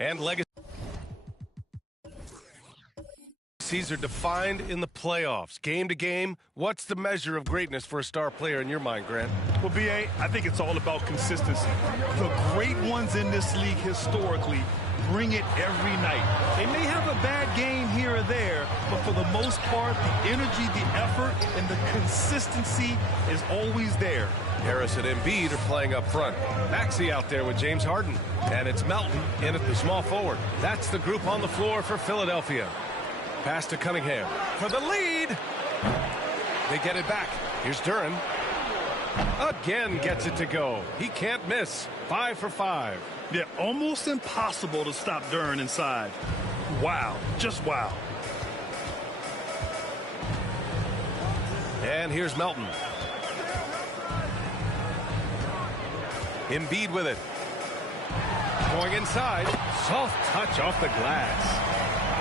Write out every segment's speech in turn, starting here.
And legacies are defined in the playoffs. Game to game, what's the measure of greatness for a star player in your mind, Grant? Well, B.A., I think it's all about consistency. The great ones in this league historically bring it every night. They may have a bad game here or there, but for the most part, the energy, the effort, and the consistency is always there. Harris and Embiid are playing up front. Maxey out there with James Harden. And it's Melton in at the small forward. That's the group on the floor for Philadelphia. Pass to Cunningham for the lead. They get it back. Here's Duren. Again gets it to go. He can't miss. 5 for 5. Yeah, almost impossible to stop Duren inside. Wow. Just wow. And here's Melton. Embiid with it. Going inside. Soft touch off the glass.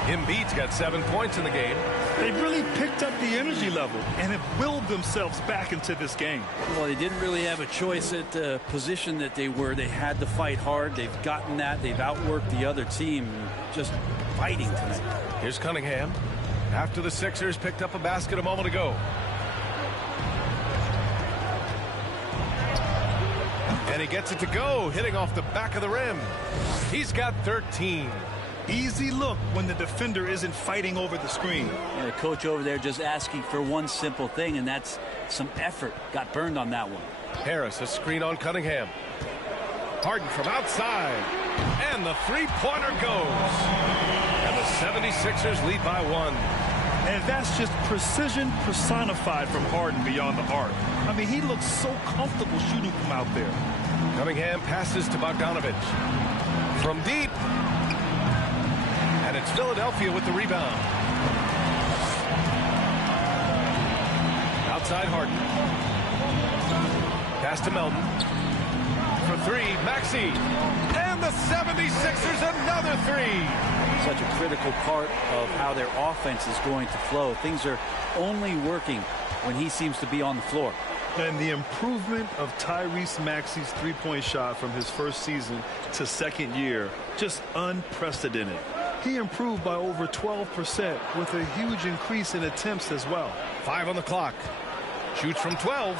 Embiid's got 7 points in the game. They've really picked up the energy level and have willed themselves back into this game. Well, they didn't really have a choice at the position that they were. They had to fight hard. They've gotten that. They've outworked the other team. Just fighting tonight. Here's Cunningham. After the Sixers picked up a basket a moment ago. And he gets it to go, hitting off the back of the rim. He's got 13. Easy look when the defender isn't fighting over the screen. And the coach over there just asking for one simple thing, and that's some effort. Got burned on that one. Harris, a screen on Cunningham. Harden from outside. And the three-pointer goes. And the 76ers lead by 1. And that's just precision personified from Harden beyond the arc. I mean, he looks so comfortable shooting from out there. Cunningham passes to Bogdanovich. From deep. And it's Philadelphia with the rebound. Outside Harden. Pass to Melton. For 3, Maxey. And the 76ers another 3. Such a critical part of how their offense is going to flow. Things are only working when he seems to be on the floor. And the improvement of Tyrese Maxey's three-point shot from his first season to second year, just unprecedented. He improved by over 12% with a huge increase in attempts as well. 5 on the clock. Shoots from 12.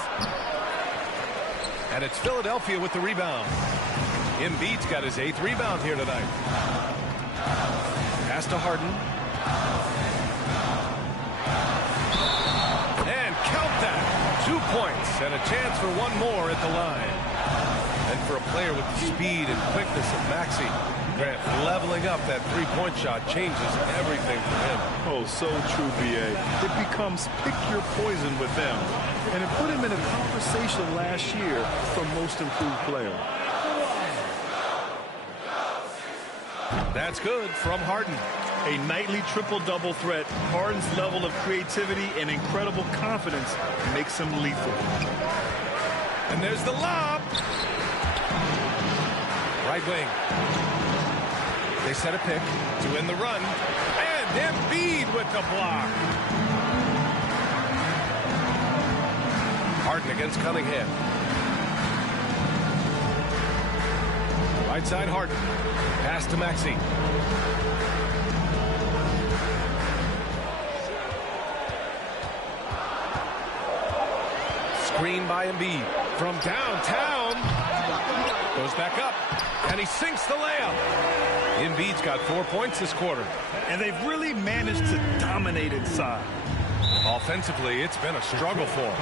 And it's Philadelphia with the rebound. Embiid's got his 8th rebound here tonight. Pass to Harden. And count that. 2 points and a chance for one more at the line. And for a player with the speed and quickness of Maxey, Grant, leveling up that three-point shot changes everything for him. Oh, so true, B.A. It becomes pick your poison with them. And it put him in a conversation last year for most improved player. That's good from Harden. A nightly triple-double threat. Harden's level of creativity and incredible confidence makes him lethal. And there's the lob. Right wing. They set a pick to win the run. And Embiid with the block. Harden against Cunningham. Right side Harden. Pass to Maxey. Screen by Embiid. From downtown. Goes back up. And he sinks the layup. Embiid's got 4 points this quarter. And they've really managed to dominate inside. Offensively, it's been a struggle for them.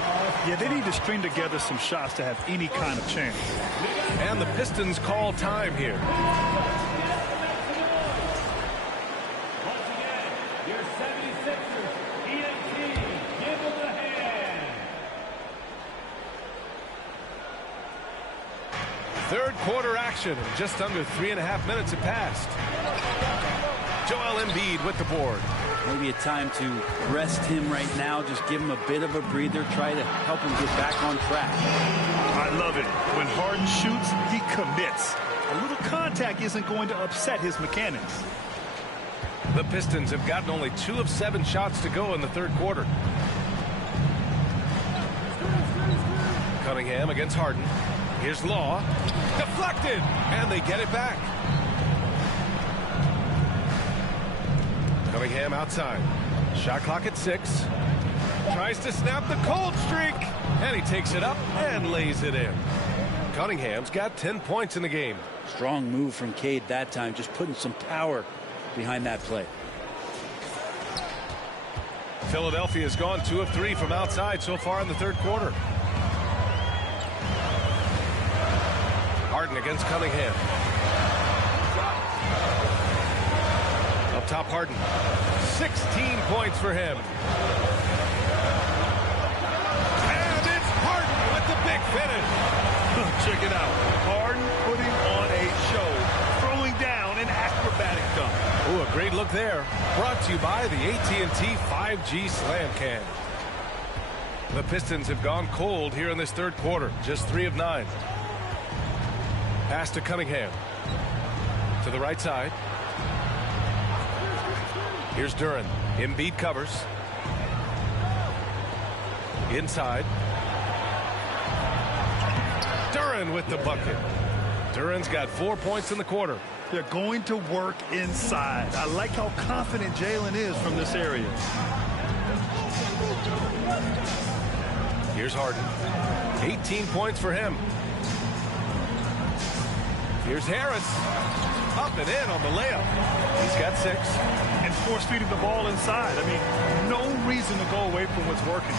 Yeah, they need to string together some shots to have any kind of chance. And the Pistons call time here. Once again, your 76ers, ENT, give them a hand. Third quarter action. Just under 3.5 minutes have passed. Joel Embiid with the board. Maybe a time to rest him right now. Just give him a bit of a breather. Try to help him get back on track. I love it. When Harden shoots, he commits. A little contact isn't going to upset his mechanics. The Pistons have gotten only 2 of 7 shots to go in the third quarter. Cunningham against Harden. Here's Law. Deflected. And they get it back. Cunningham outside. Shot clock at 6. Tries to snap the cold streak. And he takes it up and lays it in. Cunningham's got 10 points in the game. Strong move from Cade that time, just putting some power behind that play. Philadelphia has gone 2 of 3 from outside so far in the third quarter. Harden against Cunningham. Up top, Harden. 16 points for him. And it's Harden with the big finish. Check it out. Harden putting on a show, throwing down an acrobatic dunk. Ooh, a great look there. Brought to you by the AT&T 5G Slam Can. The Pistons have gone cold here in this third quarter. Just 3 of 9. Pass to Cunningham. To the right side. Here's Duren. Embiid covers. Inside. Duren with the bucket. Duren's got 4 points in the quarter. They're going to work inside. I like how confident Jalen is from this area. Here's Harden. 18 points for him. Here's Harris. Up and in on the layup. He's got 6. And force feeding the ball inside. I mean, no reason to go away from what's working.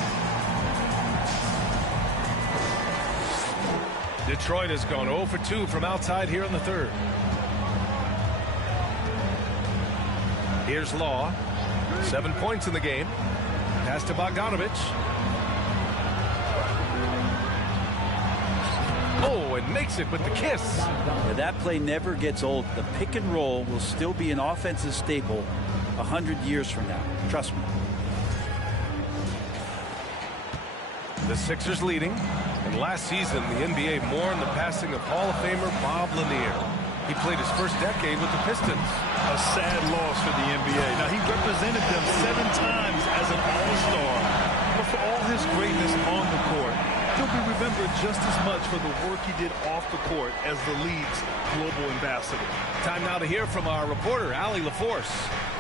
Detroit has gone 0 for 2 from outside here in the third. Here's Law. 7 points in the game. Pass to Bogdanovic. Oh, and makes it with the kiss. Yeah, that play never gets old. The pick and roll will still be an offensive staple 100 years from now. Trust me. The Sixers leading. And last season, the NBA mourned the passing of Hall of Famer Bob Lanier. He played his first decade with the Pistons. A sad loss for the NBA. Now, he represented them 7 times as an all-star. But for all his greatness on the court, he'll be remembered just as much for the work he did off the court as the league's global ambassador. Time now to hear from our reporter, Allie LaForce.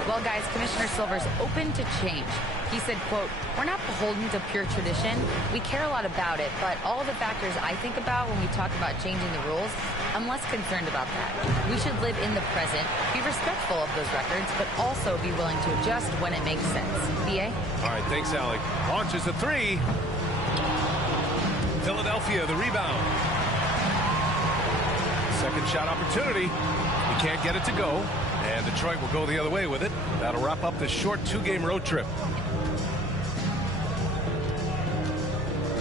Well, guys, Commissioner Silver's open to change. He said, quote, "We're not beholden to pure tradition. We care a lot about it, but all of the factors I think about when we talk about changing the rules, I'm less concerned about that. We should live in the present, be respectful of those records, but also be willing to adjust when it makes sense." BA? All right, thanks, Allie. Launches a 3. Philadelphia, the rebound. Second shot opportunity. He can't get it to go. And Detroit will go the other way with it. That'll wrap up this short 2-game road trip.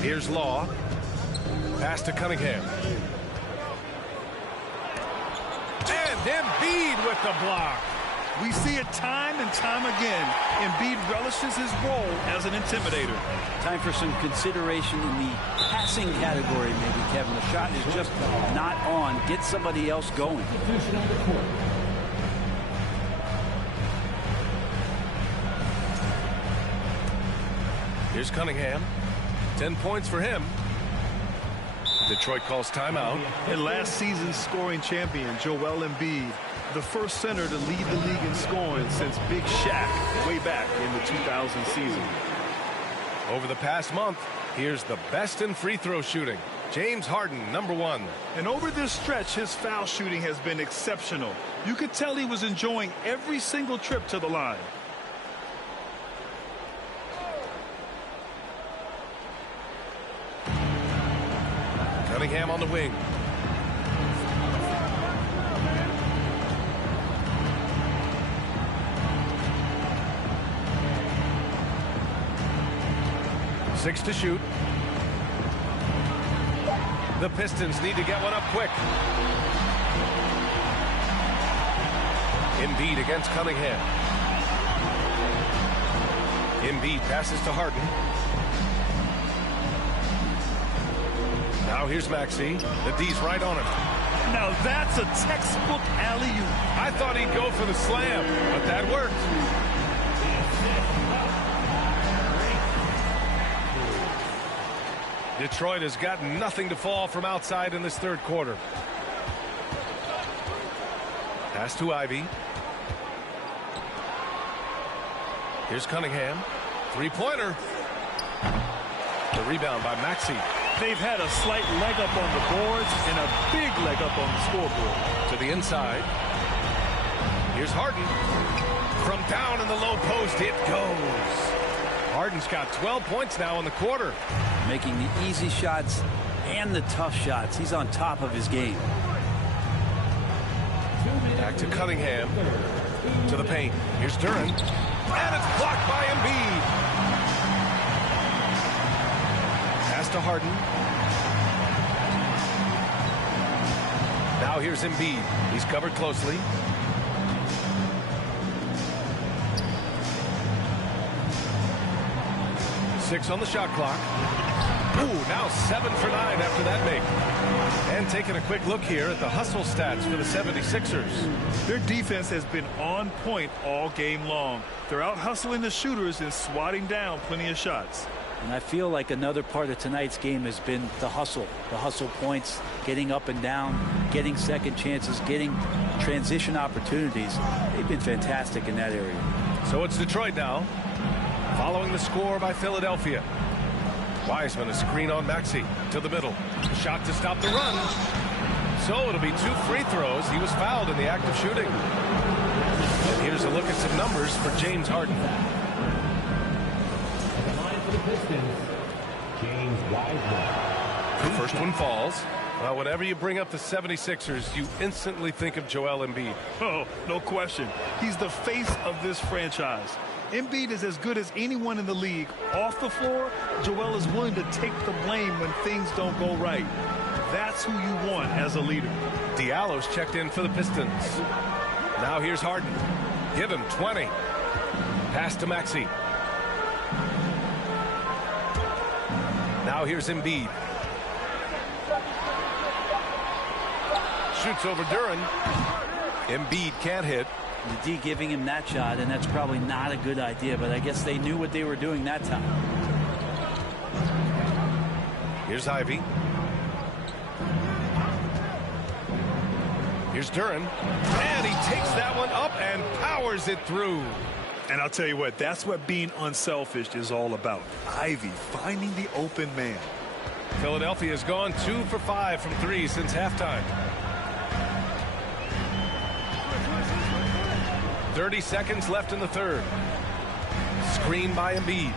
Here's Law. Pass to Cunningham. And Embiid with the block. We see it time and time again. Embiid relishes his role as an intimidator. Time for some consideration in the passing category, maybe, Kevin. The shot is just not on. Get somebody else going. Here's Cunningham. 10 points for him. Detroit calls timeout. And last season's scoring champion, Joel Embiid, the first center to lead the league in scoring since Big Shaq way back in the 2000 season. Over the past month, here's the best in free throw shooting. James Harden, #1. And over this stretch, his foul shooting has been exceptional. You could tell he was enjoying every single trip to the line. Cunningham on the wing. Six to shoot. The Pistons need to get one up quick. Embiid against Cunningham. Embiid passes to Harden. Now here's Maxey. The D's right on him. Now that's a textbook alley-oop. I thought he'd go for the slam, but that worked. Detroit has got nothing to fall from outside in this third quarter. Pass to Ivy. Here's Cunningham. Three-pointer. The rebound by Maxey. They've had a slight leg up on the boards and a big leg up on the scoreboard. To the inside. Here's Harden. From down in the low post, it goes. Harden's got 12 points now in the quarter. Making the easy shots and the tough shots. He's on top of his game. Back to Cunningham. To the paint. Here's Duran. And it's blocked by Embiid. Pass to Harden. Now here's Embiid. He's covered closely. Six on the shot clock. Ooh, now 7 for 9 after that make. And taking a quick look here at the hustle stats for the 76ers. Their defense has been on point all game long. They're out hustling the shooters and swatting down plenty of shots. And I feel like another part of tonight's game has been the hustle points, getting up and down, getting second chances, getting transition opportunities. They've been fantastic in that area. So it's Detroit now, following the score by Philadelphia. Wiseman, a screen on Maxey to the middle. Shot to stop the run. So it'll be 2 free throws. He was fouled in the act of shooting. And here's a look at some numbers for James Harden. The line for the Pistons, James Wiseman. The first one falls. Well, whenever you bring up the 76ers, you instantly think of Joel Embiid. Oh, no question. He's the face of this franchise. Embiid is as good as anyone in the league. Off the floor, Joel is willing to take the blame when things don't go right. That's who you want as a leader. Diallo's checked in for the Pistons. Now here's Harden. Give him 20. Pass to Maxey. Now here's Embiid. Shoots over Duran. Embiid can't hit. The D giving him that shot, and that's probably not a good idea, but I guess they knew what they were doing that time. Here's Ivy. Here's Duran. And he takes that one up and powers it through. And I'll tell you what, that's what being unselfish is all about. Ivy finding the open man. Philadelphia has gone 2 for 5 from 3 since halftime. 30 seconds left in the third. Screen by Embiid.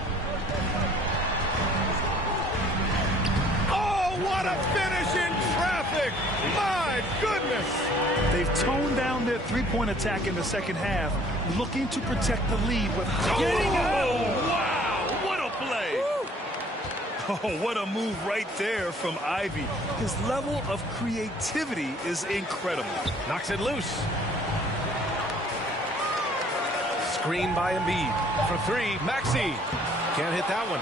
Oh, what a finish in traffic! My goodness! They've toned down their three-point attack in the second half, looking to protect the lead with Getting wow! What a play! Oh, what a move right there from Ivy. His level of creativity is incredible. Knocks it loose. Screen by Embiid. For 3, Maxey. Can't hit that one.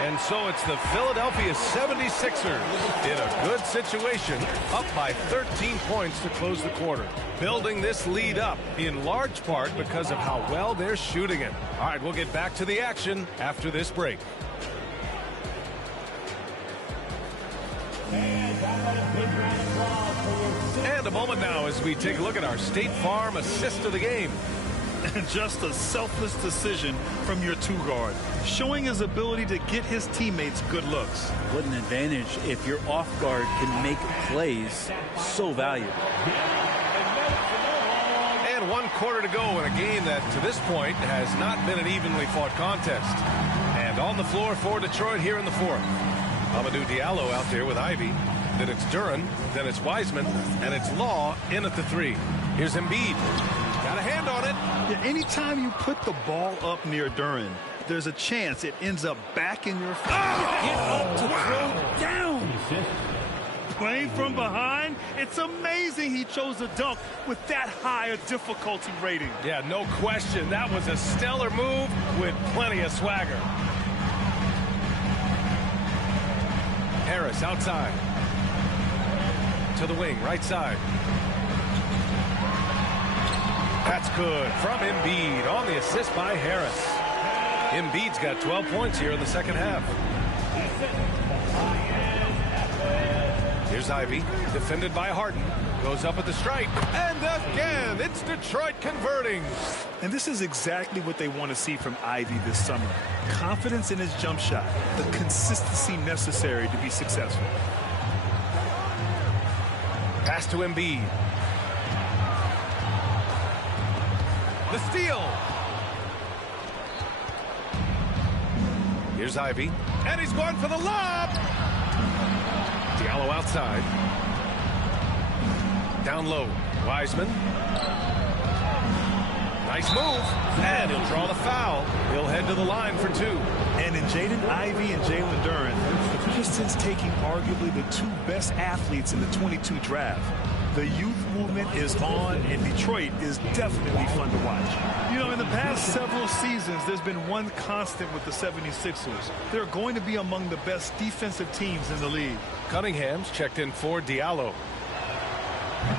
And so it's the Philadelphia 76ers in a good situation, up by 13 points to close the quarter. Building this lead up in large part because of how well they're shooting it. All right, we'll get back to the action after this break. And a moment now as we take a look at our State Farm assist of the game. And just a selfless decision from your two-guard, showing his ability to get his teammates good looks. What an advantage if your off guard can make plays so valuable. And 1 quarter to go in a game that to this point has not been an evenly fought contest. And on the floor for Detroit here in the fourth. Amadou Diallo out there with Ivy. Then it's Duran. Then it's Wiseman. And it's Law in at the 3. Here's Embiid. Got a hand on it. Yeah, anytime you put the ball up near Duran, there's a chance it ends up back in your face. Get up to throw down. Playing from behind, it's amazing he chose a dunk with that high a difficulty rating. Yeah, no question. That was a stellar move with plenty of swagger. Harris outside. To the wing, right side. That's good from Embiid on the assist by Harris. Embiid's got 12 points here in the second half. Here's Ivy, defended by Harden. Goes up at the stripe. And again, it's Detroit converting. And this is exactly what they want to see from Ivy this summer. Confidence in his jump shot. The consistency necessary to be successful. Pass to Embiid. The steal. Here's Ivy. And he's going for the lob. Diallo outside. Down low. Wiseman. Nice move. And he'll draw the foul. He'll head to the line for 2. And in Jaden Ivey and Jalen Duren, the Pistons taking arguably the 2 best athletes in the 22 draft. The youth movement is on, and Detroit is definitely fun to watch. You know, in the past several seasons, there's been one constant with the 76ers. They're going to be among the best defensive teams in the league. Cunningham's checked in for Diallo.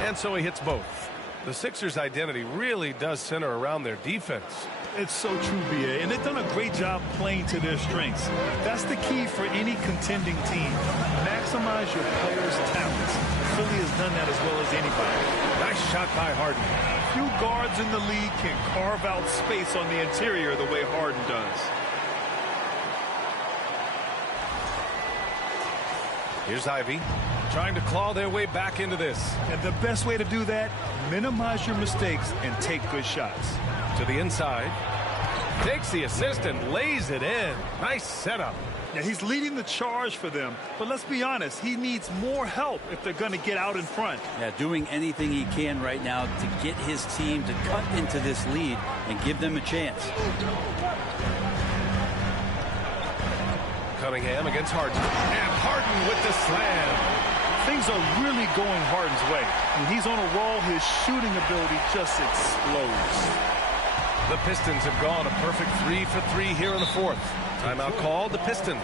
And so he hits both. The Sixers' identity really does center around their defense. It's so true, BA, and they've done a great job playing to their strengths. That's the key for any contending team. Maximize your players' talents. Philly has done that as well as anybody. Nice shot by Harden. Few guards in the league can carve out space on the interior the way Harden does. Here's Ivy trying to claw their way back into this. And the best way to do that, minimize your mistakes and take good shots. To the inside. Takes the assist and lays it in. Nice setup. Yeah, he's leading the charge for them. But let's be honest, he needs more help if they're going to get out in front. Yeah, doing anything he can right now to get his team to cut into this lead and give them a chance. Cunningham against Harden. And Harden with the slam. Things are really going Harden's way. When he's on a roll, his shooting ability just explodes. The Pistons have gone a perfect 3 for 3 here in the 4th. Timeout called the Pistons.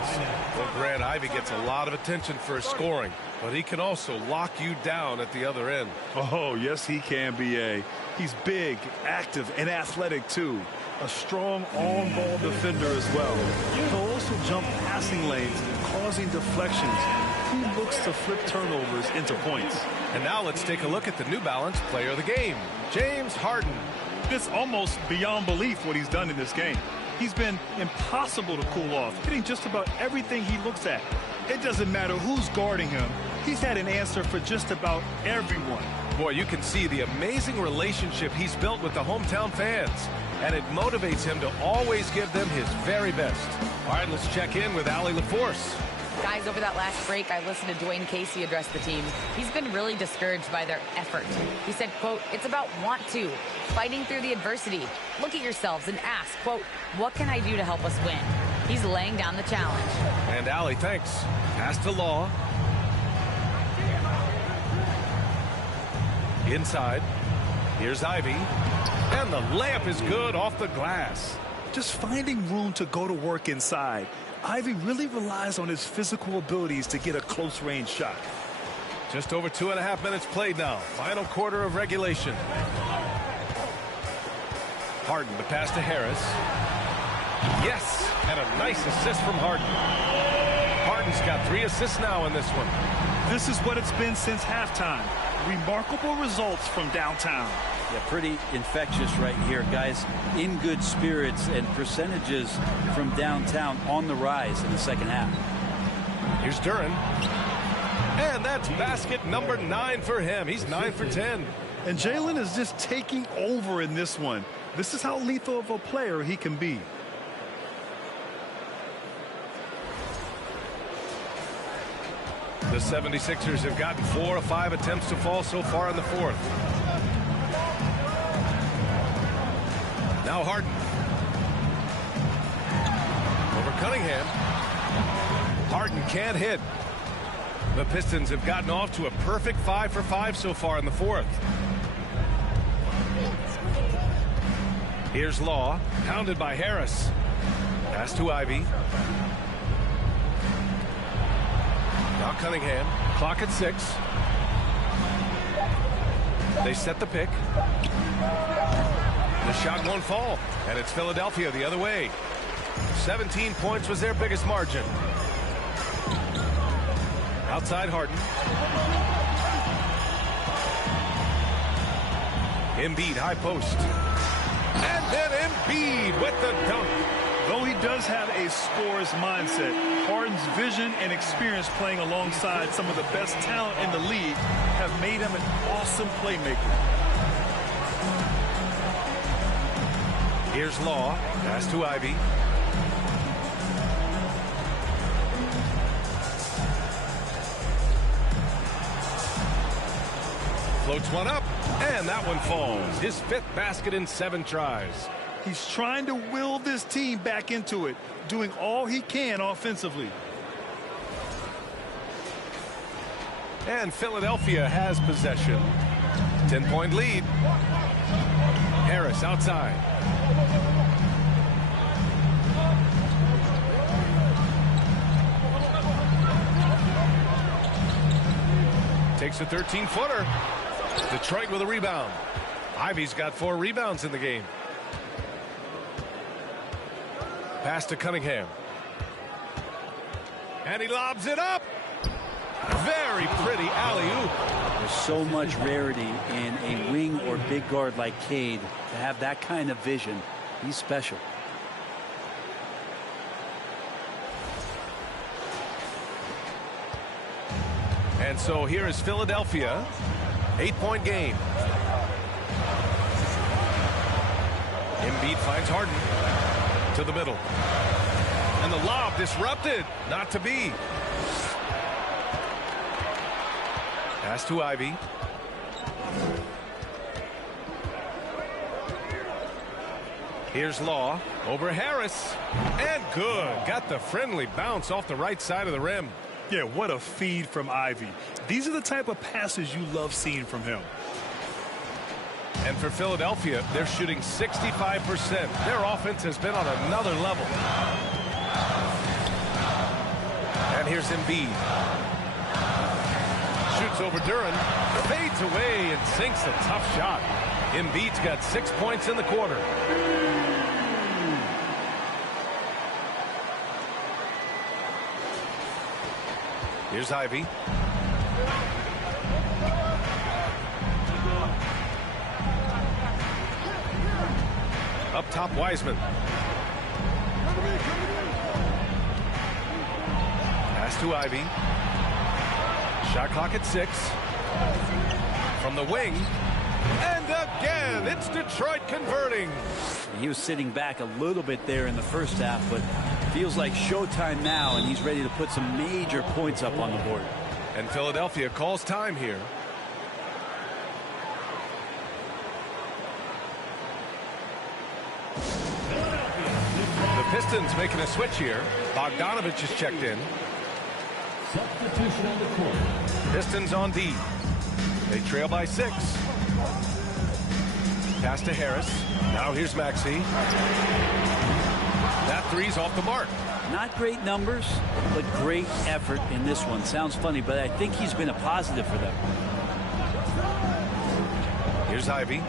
Well, Grant, Ivy gets a lot of attention for his scoring, but he can also lock you down at the other end. Oh, yes, he can, B.A. He's big, active, and athletic, too. A strong on-ball defender as well. He'll also jump passing lanes, causing deflections. He looks to flip turnovers into points. And now let's take a look at the New Balance player of the game, James Harden. It's almost beyond belief what he's done in this game. He's been impossible to cool off, hitting just about everything he looks at. It doesn't matter who's guarding him. He's had an answer for just about everyone. Boy, you can see the amazing relationship he's built with the hometown fans, and it motivates him to always give them his very best. All right, let's check in with Allie LaForce. Guys, over that last break, I listened to Dwayne Casey address the team. He's been really discouraged by their effort. He said, quote, it's about want to, fighting through the adversity. Look at yourselves and ask, quote, what can I do to help us win? He's laying down the challenge. And Allie, thanks. Pass to Law. Inside. Here's Ivy. And the layup is good off the glass. Just finding room to go to work inside. Ivy really relies on his physical abilities to get a close-range shot. Just over 2.5 minutes played now. Final quarter of regulation. Harden, the pass to Harris. Yes, and a nice assist from Harden. Harden's got 3 assists now in this one. This is what it's been since halftime. Remarkable results from downtown. Yeah, pretty infectious right here, guys. In good spirits and percentages from downtown on the rise in the second half. Here's Duren. And that's basket number 9 for him. He's 9 for 10. And Jalen is just taking over in this one. This is how lethal of a player he can be. The 76ers have gotten 4 of 5 attempts to fall so far in the 4th. Now Harden. Over Cunningham. Harden can't hit. The Pistons have gotten off to a perfect 5 for 5 so far in the 4th. Here's Law, pounded by Harris. Pass to Ivy. Now Cunningham, clock at 6. They set the pick. The shot won't fall, and it's Philadelphia the other way. 17 points was their biggest margin. Outside Harden. Embiid, high post. And then Embiid with the dunk. Though he does have a scorer's mindset, Harden's vision and experience playing alongside some of the best talent in the league have made him an awesome playmaker. Here's Law. Pass to Ivy. Floats one up, and that one falls. His 5th basket in 7 tries. He's trying to will this team back into it, doing all he can offensively. And Philadelphia has possession. 10-point lead. Harris outside. Takes a 13-footer. Detroit with a rebound. Ivy's got 4 rebounds in the game. Pass to Cunningham. And he lobs it up. Very pretty alley-oop. There's so much rarity in a wing or big guard like Cade to have that kind of vision. He's special. And so here is Philadelphia. 8-point game. Embiid finds Harden. To the middle. And the lob disrupted. Not to be. Pass to Ivy. Here's Law. Over Harris. And good. Got the friendly bounce off the right side of the rim. Yeah, what a feed from Ivy. These are the type of passes you love seeing from him. And for Philadelphia, they're shooting 65%. Their offense has been on another level. And here's Embiid. Shoots over Duran. Fades away and sinks a tough shot. Embiid's got 6 points in the quarter. Here's Ivy. Up top, Wiseman. Pass to Ivy. Shot clock at 6. From the wing. And again, it's Detroit converting. He was sitting back a little bit there in the first half, but feels like showtime now, and he's ready to put some major points up on the board. And Philadelphia calls time here. The Pistons making a switch here. Bogdanovich is checked in. Substitution on the court. Pistons on D. They trail by 6. Pass to Harris. Now here's Maxey. That three's off the mark. Not great numbers, but great effort in this one. Sounds funny, but I think he's been a positive for them. Here's Ivy.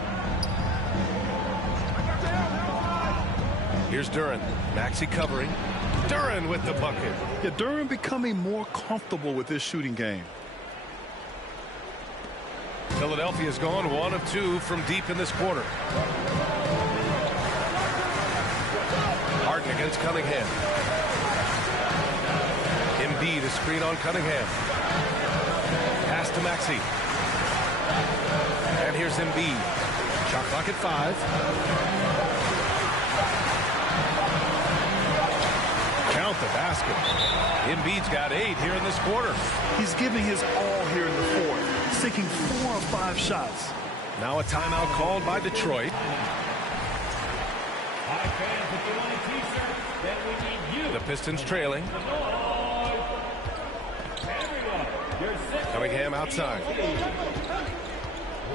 Here's Duran. Maxey covering. Duran with the bucket. Yeah, Duran becoming more comfortable with this shooting game. Philadelphia's gone 1 of 2 from deep in this quarter. Harden against Cunningham. Embiid a screen on Cunningham. Pass to Maxey. And here's Embiid. Shot clock at 5. Count the basket. Embiid's got 8 here in this quarter. He's giving his all here in the fourth, sinking 4 of 5 shots. Now a timeout called by Detroit. Hi, fans, if you want a t-shirt, then we need you. The Pistons trailing. Everyone, your Sixers. Cunningham outside.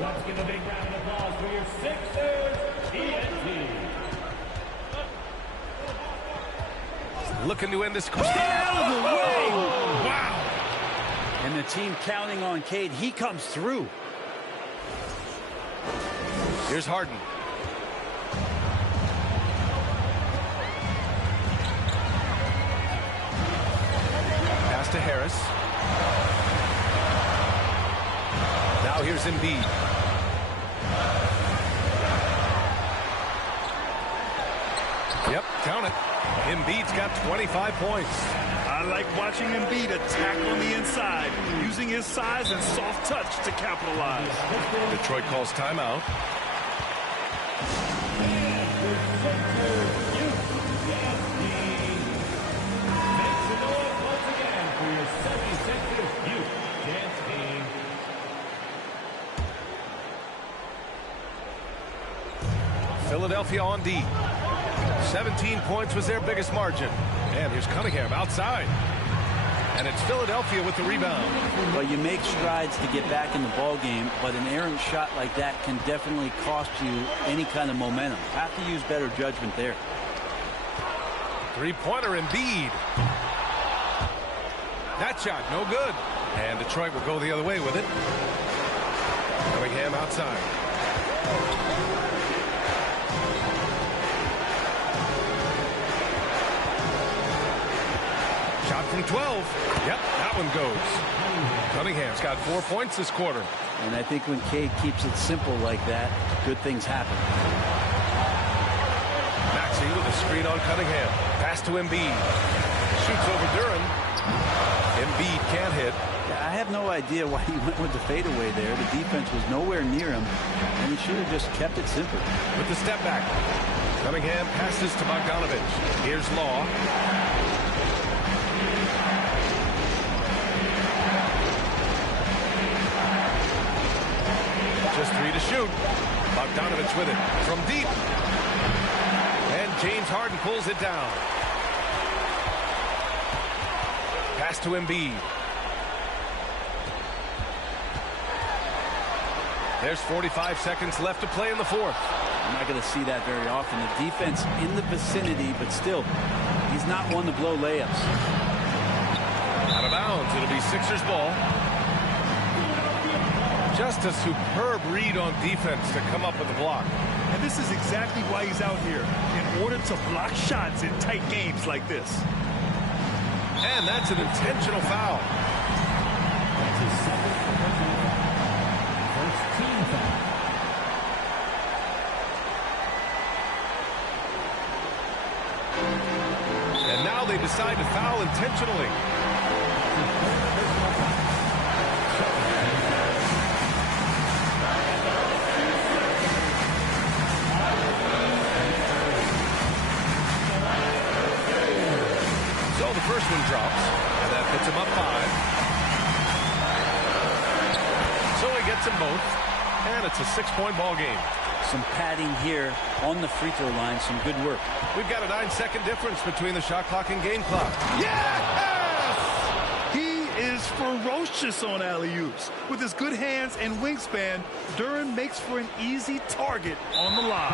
Let's give a big round of applause for your Sixers TNT. Looking to end this. Stay out of the way! Wow! And the team counting on Cade. He comes through. Here's Harden. Pass to Harris. Now here's Embiid. Yep, count it. Embiid's got 25 points. I like watching Embiid attack on the inside, using his size and soft touch to capitalize. Detroit calls timeout. Philadelphia on D. 17 points was their biggest margin. And here's Cunningham outside. And it's Philadelphia with the rebound. Well, you make strides to get back in the ball game, but an errant shot like that can definitely cost you any kind of momentum. Have to use better judgment there. Three-pointer Embiid. That shot, no good. And Detroit will go the other way with it. Cunningham outside. Shot from 12. Yep, that one goes. Cunningham's got 4 points this quarter. And I think when Cade keeps it simple like that, good things happen. Maxey with a screen on Cunningham. Pass to Embiid. Shoots over Durham. Embiid can't hit. I have no idea why he went with the fadeaway there. The defense was nowhere near him, and he should have just kept it simple. With the step back. Cunningham passes to Bogdanovich. Here's Law. Just 3 to shoot. Bogdanovich with it from deep. And James Harden pulls it down. Pass to Embiid. There's 45 seconds left to play in the fourth. I'm not going to see that very often. The defense in the vicinity, but still, he's not one to blow layups. Out of bounds. It'll be Sixers ball. Just a superb read on defense to come up with the block. And this is exactly why he's out here, in order to block shots in tight games like this. And that's an intentional foul. That's his second personal foul. First team foul. And now they decide to foul intentionally. So the first one drops, and that puts him up 5. So he gets them both, and it's a 6-point ball game. Some padding here on the free throw line. Some good work. We've got a 9-second difference between the shot clock and game clock. Yes! He is ferocious on alley-oops. With his good hands and wingspan, Duran makes for an easy target on the line.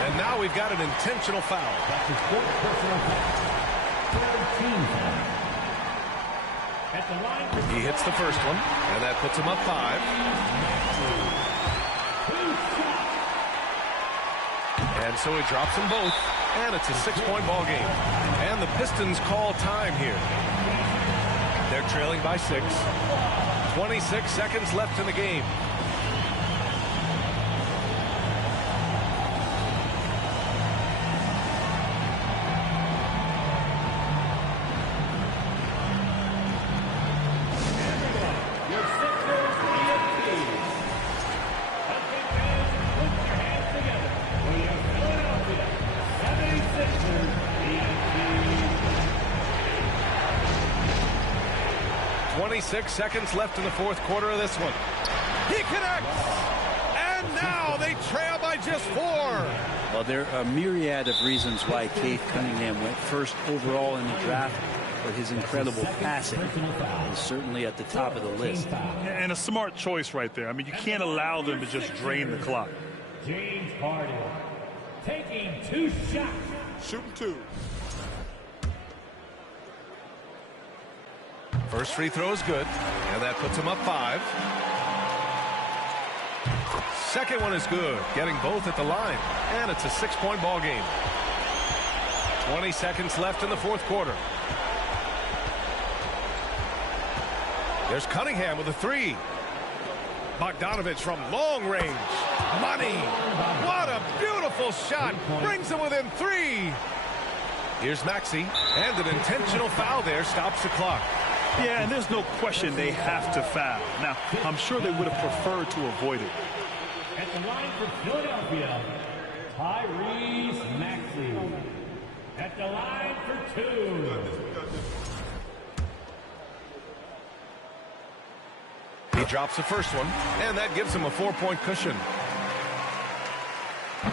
And now we've got an intentional foul. That's his fourth personal foul. Third team foul. At the line. He hits the first one, and that puts him up 5. And so he drops them both, and it's a 6-point ball game. And the Pistons call time here. They're trailing by 6. 26 seconds left in the game. Seconds left in the fourth quarter of this one. He connects! And now they trail by just 4. Well, there are a myriad of reasons why Cade Cunningham went first overall in the draft, but his incredible passing is certainly at the top of the list. And a smart choice right there. I mean, you can't allow them to just drain the clock. James Harden taking 2 shots. Shooting 2. First free throw is good, and that puts him up 5. Second one is good, getting both at the line, and it's a 6-point ball game. 20 seconds left in the fourth quarter. There's Cunningham with a 3. Bogdanovich from long range. Money. What a beautiful shot. Brings him within 3. Here's Maxey, and an intentional foul there stops the clock. Yeah, and there's no question they have to foul. Now, I'm sure they would have preferred to avoid it. At the line for Philadelphia, Tyrese Maxey. At the line for 2. He drops the first one, and that gives him a 4-point cushion.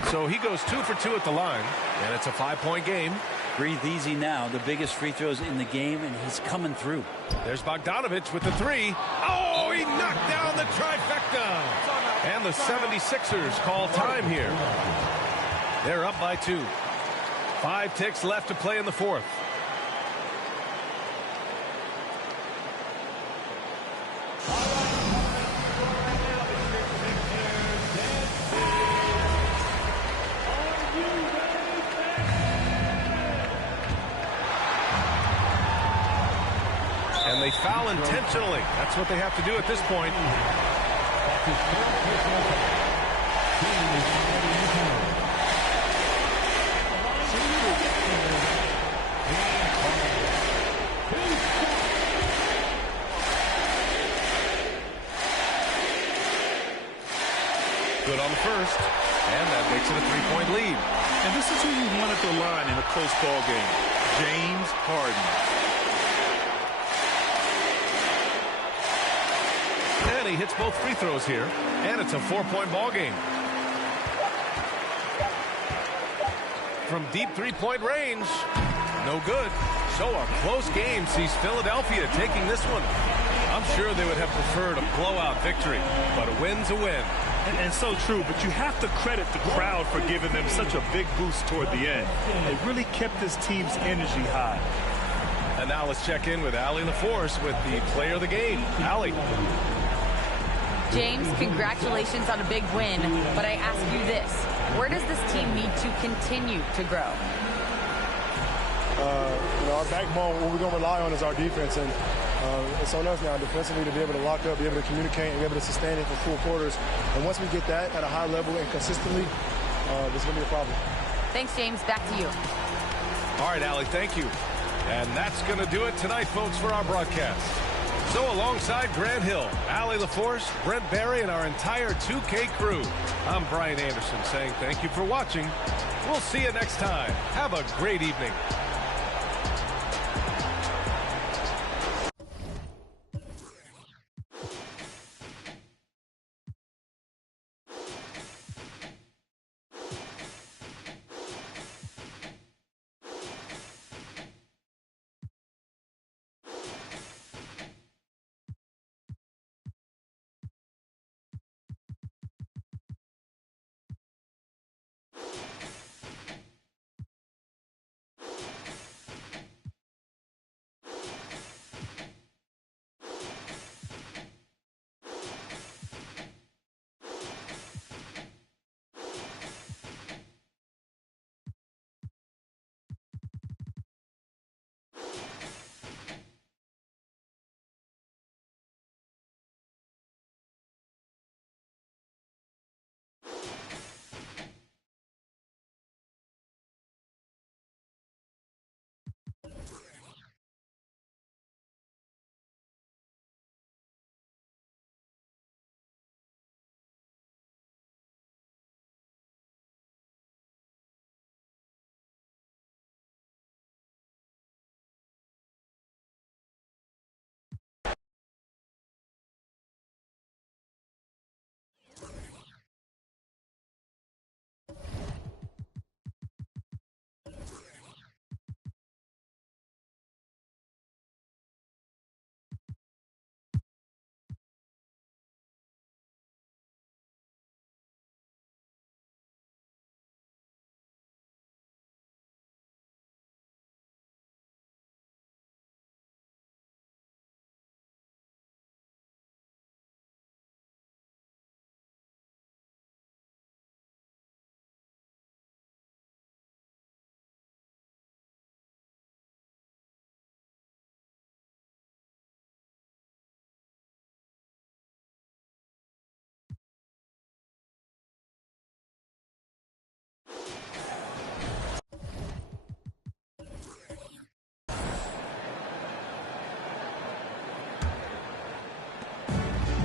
So he goes 2 for 2 at the line, and it's a 5-point game. Breathe easy now. The biggest free throws in the game, and he's coming through. There's Bogdanovich with the 3. Oh, he knocked down the trifecta. And the 76ers call time here. They're up by 2. 5 ticks left to play in the fourth. And they foul intentionally. That's what they have to do at this point. Good on the first, and that makes it a 3-point lead. And this is who you want at the line in a close ball game, James Harden. And he hits both free throws here, and it's a 4-point ball game. From deep 3-point range, no good. So a close game sees Philadelphia taking this one. I'm sure they would have preferred a blowout victory, but a win's a win. And so true, but you have to credit the crowd for giving them such a big boost toward the end. They really kept this team's energy high. And now let's check in with Allie LaForce with the player of the game. Allie. James, congratulations on a big win, but I ask you this. Where does this team need to continue to grow? Our backbone, what we're going to rely on is our defense, and it's on us now defensively to be able to lock up, be able to communicate, and be able to sustain it for full quarters. And once we get that at a high level and consistently, this is going to be a problem. Thanks, James. Back to you. All right, Allie, thank you. And that's going to do it tonight, folks, for our broadcast. So alongside Grant Hill, Allie LaForce, Brent Barry, and our entire 2K crew, I'm Brian Anderson saying thank you for watching. We'll see you next time. Have a great evening.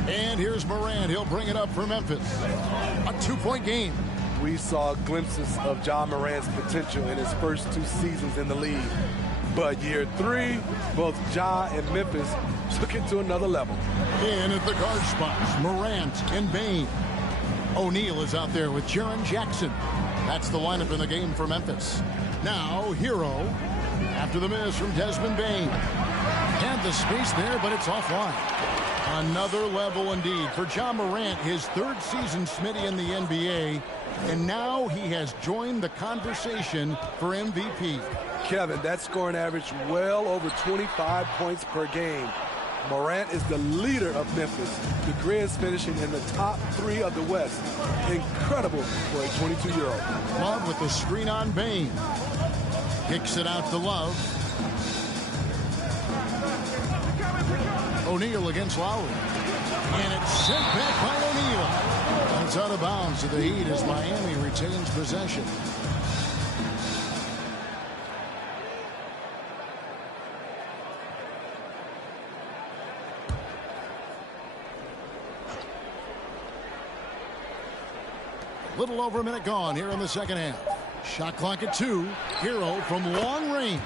And here's Morant. He'll bring it up for Memphis. A 2-point game. We saw glimpses of Ja Morant's potential in his first 2 seasons in the league. But year 3, both Ja and Memphis took it to another level. In at the guard spots, Morant and Bane. O'Neal is out there with Jaren Jackson. That's the lineup in the game for Memphis. Now, Hero, after the miss from Desmond Bane. Had the space there, but it's offline. Another level indeed for Ja Morant, his 3rd season, Smitty, in the NBA. And now he has joined the conversation for MVP. Kevin, that scoring average well over 25 points per game. Morant is the leader of Memphis. The Grizz finishing in the top 3 of the West. Incredible for a 22-year-old. Love with the screen on Bane. Kicks it out to Love. O'Neal against Lowry. And it's sent back by O'Neal. And it's out of bounds to the Heat as Miami retains possession. Little over a minute gone here in the second half. Shot clock at 2. Hero from long range.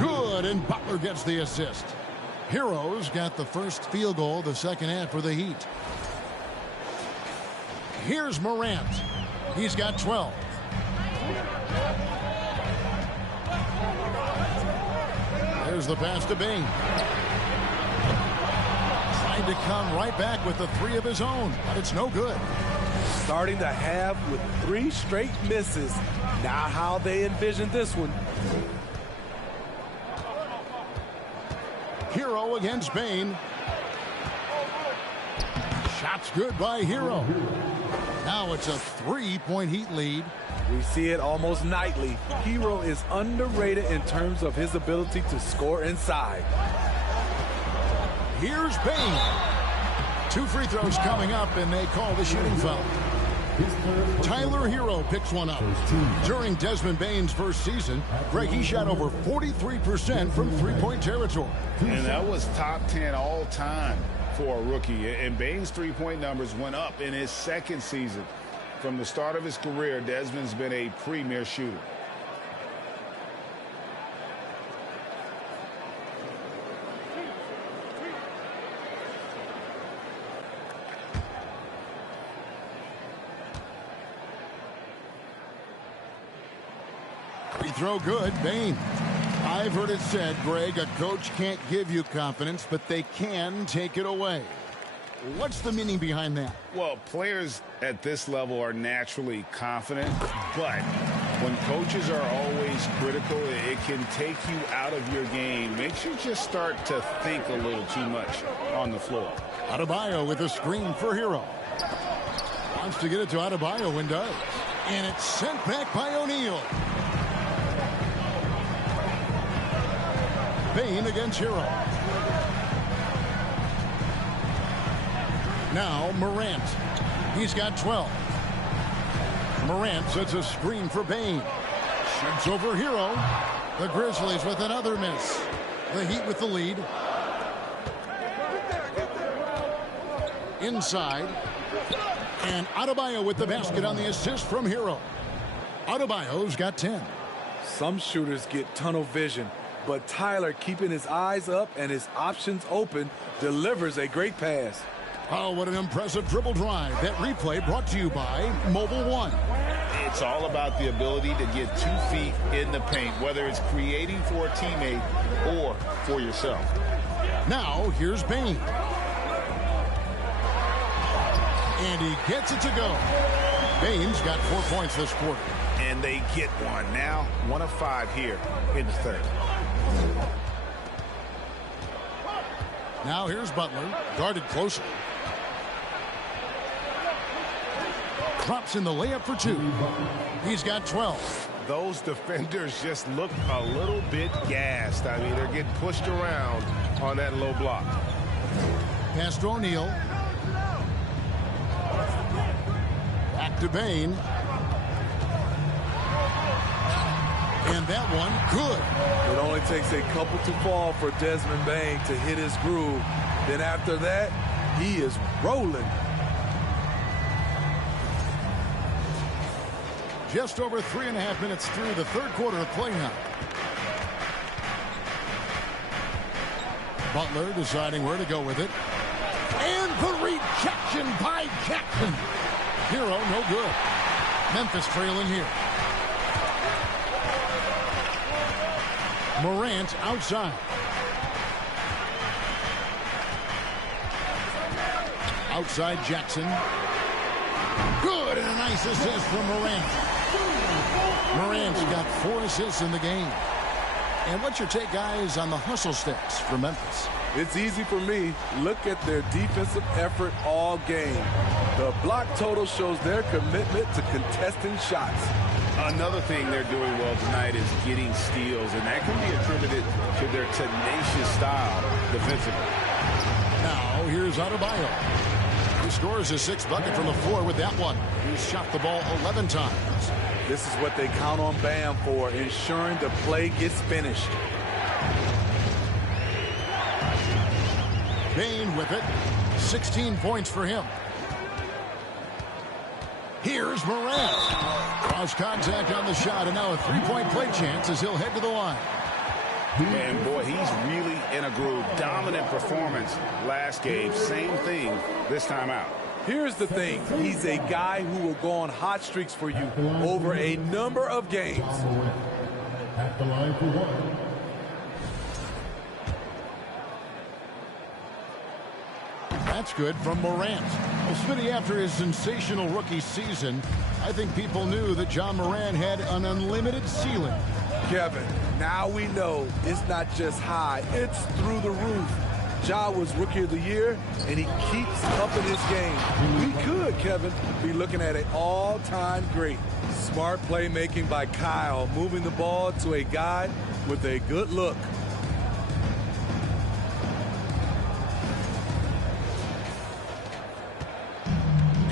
Good, and Butler gets the assist. Hero's got the first field goal of the second half for the Heat. Here's Morant. He's got 12. There's the pass to Bane. Trying to come right back with the 3 of his own, but it's no good. Starting the half with 3 straight misses. Not how they envisioned this one. Hero against Bane. Shot's good by Hero. Now it's a 3-point Heat lead. We see it almost nightly. Hero is underrated in terms of his ability to score inside. Here's Bane. 2 free throws coming up, and they call the shooting foul. Tyler Hero picks one up. During Desmond Bane's first season, Greg, he shot over 43% from 3-point territory. And that was top 10 all time for a rookie. And Bane's 3-point numbers went up in his second season. From the start of his career, Desmond's been a premier shooter. Free throw good, Bane. I've heard it said, Greg, a coach can't give you confidence, but they can take it away. What's the meaning behind that? Well, players at this level are naturally confident, but when coaches are always critical, it can take you out of your game. Makes you just start to think a little too much on the floor. Adebayo with a screen for Hero. Wants to get it to Adebayo and does. And it's sent back by O'Neal. Bane against Hero. Now Morant. He's got 12. Morant sets a screen for Bane. Shoots over Hero. The Grizzlies with another miss. The Heat with the lead. Inside. And Adebayo with the basket on the assist from Hero. Adebayo's got 10. Some shooters get tunnel vision, but Tyler, keeping his eyes up and his options open, delivers a great pass. Oh, what an impressive dribble drive. That replay brought to you by Mobile One. It's all about the ability to get 2 feet in the paint, whether it's creating for a teammate or for yourself. Now, here's Bane. And he gets it to go. Bane's got 4 points this quarter. And they get one. Now, 1 of 5 here in the third. Now here's Butler, guarded closer. Drops in the layup for 2. He's got 12. Those defenders just look a little bit gassed. I mean, they're getting pushed around on that low block. Pass to O'Neal. Back to Bane. And that one, good. It only takes a couple to fall for Desmond Bane to hit his groove. Then after that, He is rolling. Just over 3.5 minutes through the third quarter of play now. Butler deciding where to go with it. And the rejection by Jackson. Hero, no good. Memphis trailing here. Morant outside. Outside Jackson. Good, and a nice assist from Morant. Morant's got 4 assists in the game. And what's your take, guys, on the hustle stats for Memphis? It's easy for me. Look at their defensive effort all game. The block total shows their commitment to contesting shots. Another thing they're doing well tonight is getting steals, and that can be attributed to their tenacious style defensively. Now, here's Adebayo. He scores his 6th bucket from the floor with that one. He's shot the ball 11 times. This is what they count on Bam for, ensuring the play gets finished. Bane with it. 16 points for him. Here's Morant. Cross contact on the shot, and now a 3-point play chance as he'll head to the line. And boy, he's really in a groove. Dominant performance last game. Same thing this time out. Here's the thing. He's a guy who will go on hot streaks for you over a number of games. At the line for one. That's good from Morant. Well, Smitty, after his sensational rookie season, I think people knew that John Morant had an unlimited ceiling. Kevin, now we know it's not just high, it's through the roof. Ja was Rookie of the Year, and he keeps up in his game. We could, Kevin, be looking at an all-time great. Smart playmaking by Kyle, moving the ball to a guy with a good look.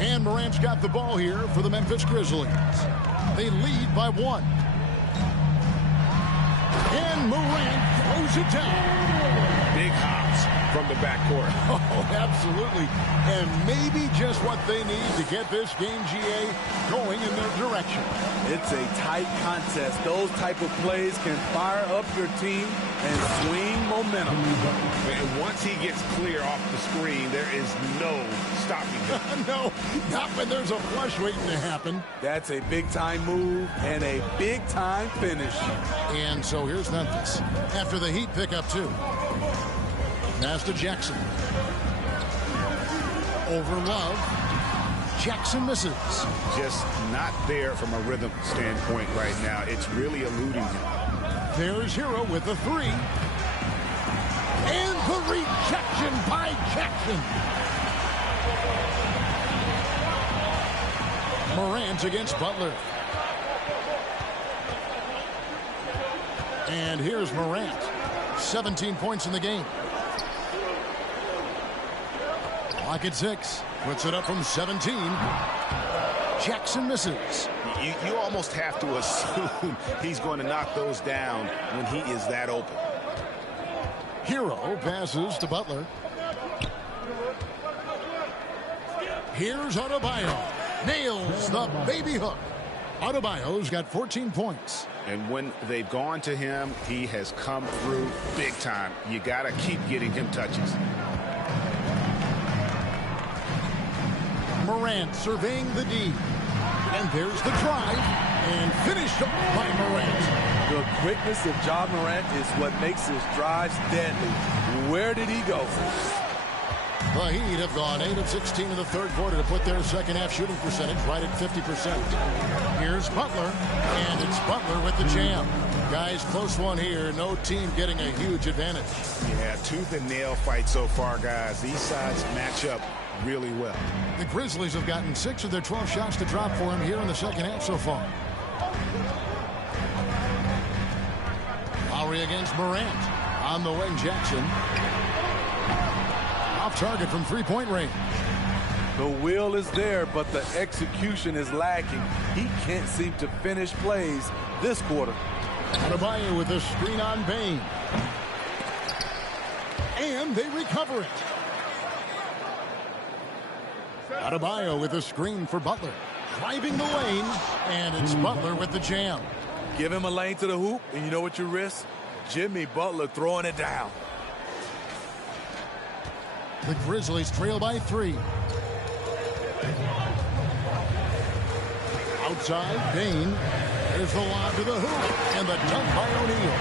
And Morant's got the ball here for the Memphis Grizzlies. They lead by 1. And Morant throws it down. Big hops from the backcourt. Oh, absolutely. And maybe just what they need to get this game, GA, going in their direction. It's a tight contest. Those type of plays can fire up your team and swing momentum. And once he gets clear off the screen, there is no stopping him. No, not when there's a flush waiting to happen. That's a big-time move and a big-time finish. And so here's Memphis. After the Heat pick up 2. Pass to Jackson. Over Love. Jackson misses. Just not there from a rhythm standpoint right now. It's really eluding him. There's Hero with the 3. And the rejection by Jackson. Morant against Butler. And here's Morant. 17 points in the game. Clock at 6. Puts it up from 17. Jackson misses. You almost have to assume he's going to knock those down when he is that open. Hero passes to Butler. Here's Adebayo. Nails the baby hook. Adebayo's got 14 points. And when they've gone to him, he has come through big time. You got to keep getting him touches. Morant surveying the D. And there's the drive. And finished off by Morant. The quickness of Ja Morant is what makes his drives deadly. Where did he go? The Heat have gone 8 of 16 in the third quarter to put their second half shooting percentage right at 50%. Here's Butler, and it's Butler with the jam. Guys, close one here. No team getting a huge advantage. Yeah, tooth and nail fight so far, guys. These sides match up really well. The Grizzlies have gotten 6 of their 12 shots to drop for him here in the second half so far. Lowry against Morant. On the wing, Jackson. Off target from three-point range. The will is there, but the execution is lacking. He can't seem to finish plays this quarter. Adebayo with a screen on Bane. And they recover it. Adebayo with a screen for Butler. Driving the lane, and it's Butler with the jam. Give him a lane to the hoop, and you know what you risk? Jimmy Butler throwing it down. The Grizzlies trail by 3. Outside, Bain. There's the lob to the hoop, and the dunk by O'Neal.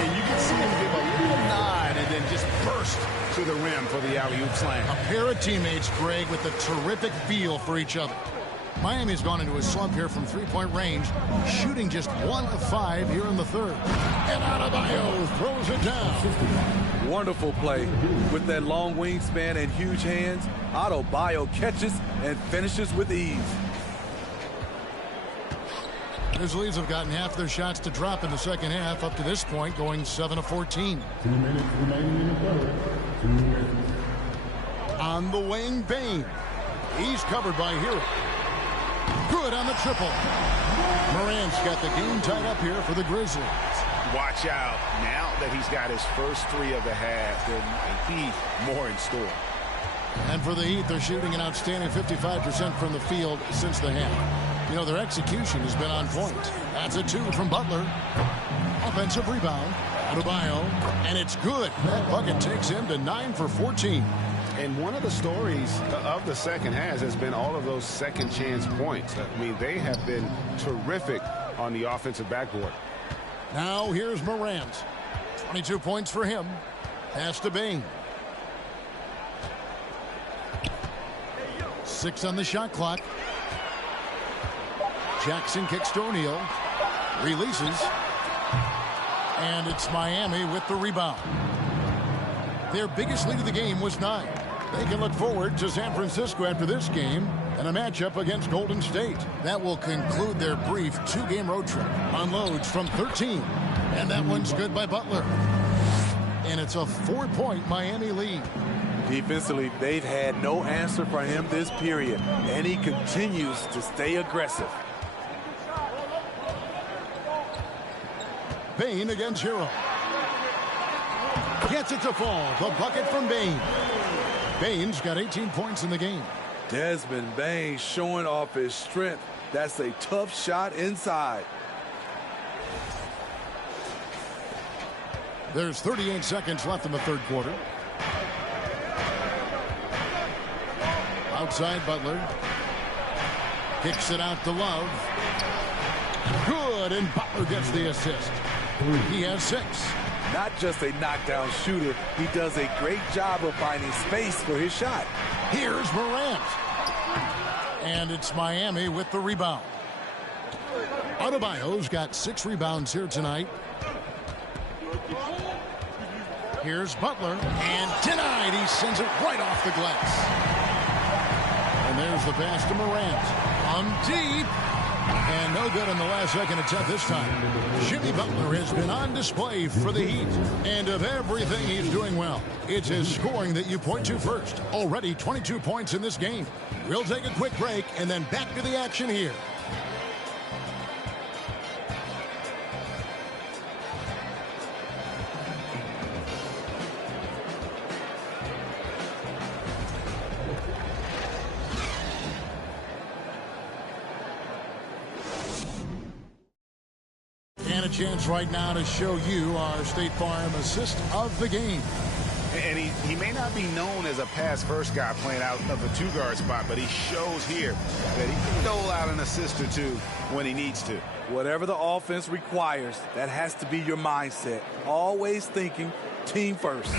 And you can see him give a little nod and then just burst to the rim for the alley-oop slam. A pair of teammates, Greg, with a terrific feel for each other. Miami's gone into a slump here from three-point range, shooting just 1 of 5 here in the third. And Adebayo throws it down. Wonderful play. With that long wingspan and huge hands, Adebayo catches and finishes with ease. Grizzlies have gotten half their shots to drop in the second half, up to this point going 7 of 14. 2 minutes remaining in the third. 2 minutes. On the wing, Bain. He's covered by Hero. Good on the triple. Morant's got the game tied up here for the Grizzlies. Watch out. Now that he's got his first 3 of the half, there might be more in store. And for the Heat, they're shooting an outstanding 55% from the field since the half. You know, their execution has been on point. That's a 2 from Butler. Offensive rebound. Adebayo. And it's good. That bucket takes him to 9 for 14. And one of the stories of the second half has been all of those second chance points. I mean, they have been terrific on the offensive backboard. Now here's Morant. 22 points for him. Pass to Bain. 6 on the shot clock. Jackson kicks to O'Neal. Releases. And it's Miami with the rebound. Their biggest lead of the game was 9. They can look forward to San Francisco after this game and a matchup against Golden State. That will conclude their brief 2-game road trip. Unloads from 13. And that one's good by Butler. And it's a 4-point Miami lead. Defensively, they've had no answer for him this period, and he continues to stay aggressive. Bain against Hero. Gets it to fall. The bucket from Bain. Bain's got 18 points in the game. Desmond Bain showing off his strength. That's a tough shot inside. There's 38 seconds left in the third quarter. Outside Butler. Kicks it out to Love. Good, and Butler gets the assist. He has 6. Not just a knockdown shooter, he does a great job of finding space for his shot. Here's Morant. And it's Miami with the rebound. Adebayo's got 6 rebounds here tonight. Here's Butler. And denied. He sends it right off the glass. And there's the pass to Morant. Deep. And no good on the last second attempt this time. Jimmy Butler has been on display for the Heat. And of everything he's doing well, it's his scoring that you point to first. Already 22 points in this game. We'll take a quick break and then back to the action here. And a chance right now to show you our State Farm assist of the game. And he may not be known as a pass-first guy playing out of the 2-guard spot, but he shows here that he can dole out an assist or 2 when he needs to. Whatever the offense requires, that has to be your mindset. Always thinking team first.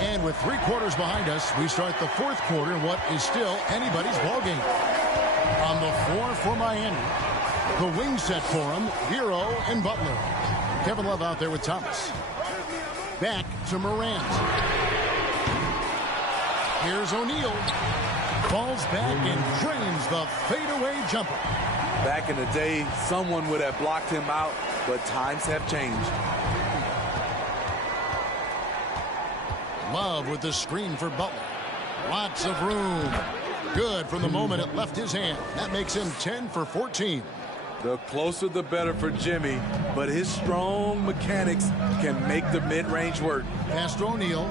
And with 3 quarters behind us, we start the fourth quarter in what is still anybody's ballgame. On the floor for Miami, the wing set for him, Hero and Butler. Kevin Love out there with Thomas. Back to Morant. Here's O'Neal. Falls back and drains the fadeaway jumper. Back in the day, someone would have blocked him out, but times have changed. Love with the screen for Butler. Lots of room. Good from the moment it left his hand. That makes him 10 for 14. The closer the better for Jimmy, but his strong mechanics can make the mid-range work. Pass to O'Neal.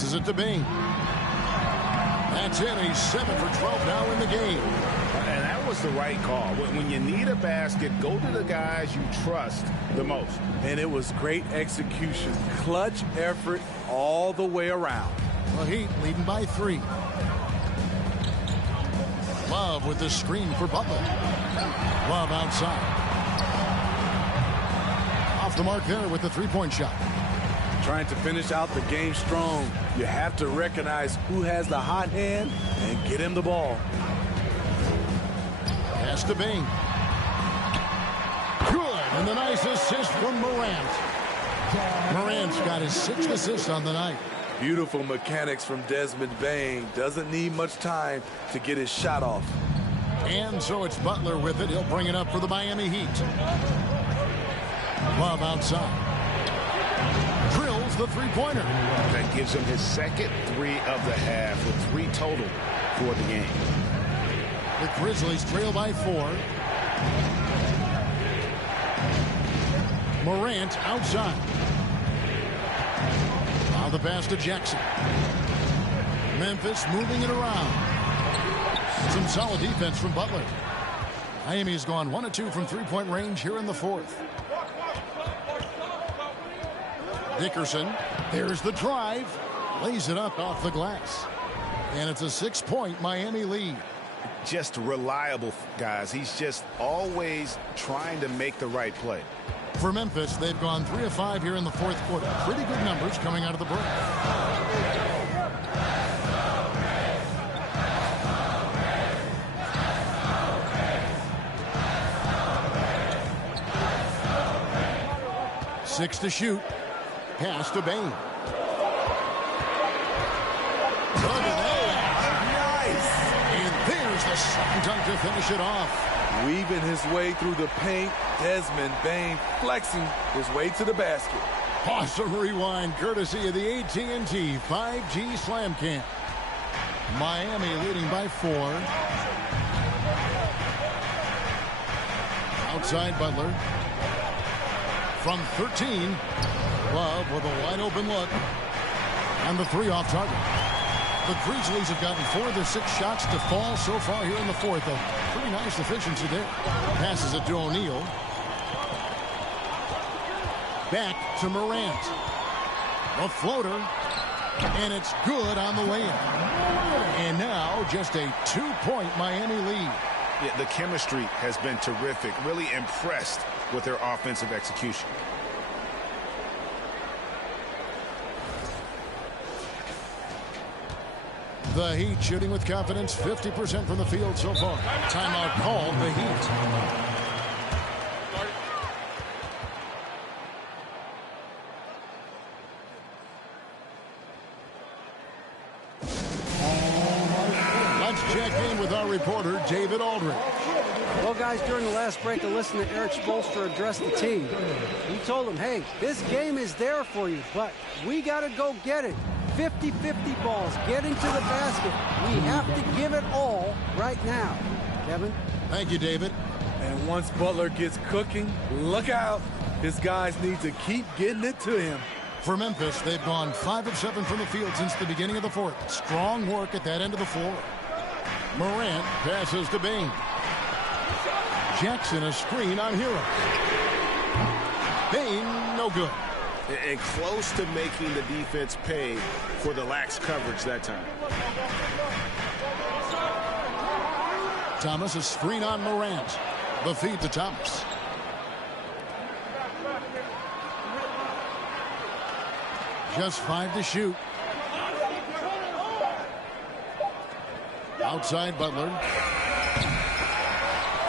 Passes it to Bing. That's in. He's 7 for 12 now in the game. And that was the right call. When you need a basket, go to the guys you trust the most. And it was great execution. Clutch effort all the way around. The Heat leading by 3. Love with the screen for Butler. Love outside. Off the mark there with the three-point shot. Trying to finish out the game strong. You have to recognize who has the hot hand and get him the ball. Pass to Bing. Good. And the nice assist from Morant. Morant's got his 6th assist on the night. Beautiful mechanics from Desmond Bane. Doesn't need much time to get his shot off. And so it's Butler with it. He'll bring it up for the Miami Heat. Love outside. Drills the three-pointer. That gives him his second 3 of the half with 3 total for the game. The Grizzlies trail by 4. Morant outside. Now the pass to Jackson. Memphis moving it around. Some solid defense from Butler. Miami's gone 1 of 2 from three-point range here in the 4th. Dickerson, there's the drive. Lays it up off the glass. And it's a 6-point Miami lead. Just reliable, guys. He's just always trying to make the right play. For Memphis, they've gone 3 of 5 here in the 4th quarter. Pretty good numbers coming out of the break. Six to shoot. Pass to Bane. Look at that. Nice. And there's the slam dunk to finish it off. Weaving his way through the paint. Desmond Bane flexing his way to the basket. Awesome rewind courtesy of the AT&T 5G Slam Cam. Miami leading by 4. Outside Butler. From 13. Love with a wide open look. And the 3 off target. The Grizzlies have gotten 4 of their 6 shots to fall so far here in the 4th. A pretty nice efficiency there. Passes it to O'Neal. Back to Morant. A floater. And it's good on the way in. And now just a 2-point Miami lead. Yeah, the chemistry has been terrific. Really impressed with their offensive execution. The Heat shooting with confidence, 50% from the field so far. Timeout called the Heat. Let's check in with our reporter, David Aldridge. Well, guys, during the last break, I listened to Eric Spoelstra address the team. He told them, hey, this game is there for you, but we got to go get it. 50-50 balls, getting to the basket. We have to give it all right now. Kevin? Thank you, David. And once Butler gets cooking, look out. His guys need to keep getting it to him. For Memphis, they've gone 5 of 7 from the field since the beginning of the 4th. Strong work at that end of the floor. Morant passes to Bing. Jackson a screen on Hero. Bing, no good. And close to making the defense pay for the lax coverage that time. Thomas a screen on Morant. The feed to Thomas. Just 5 to shoot. Outside Butler.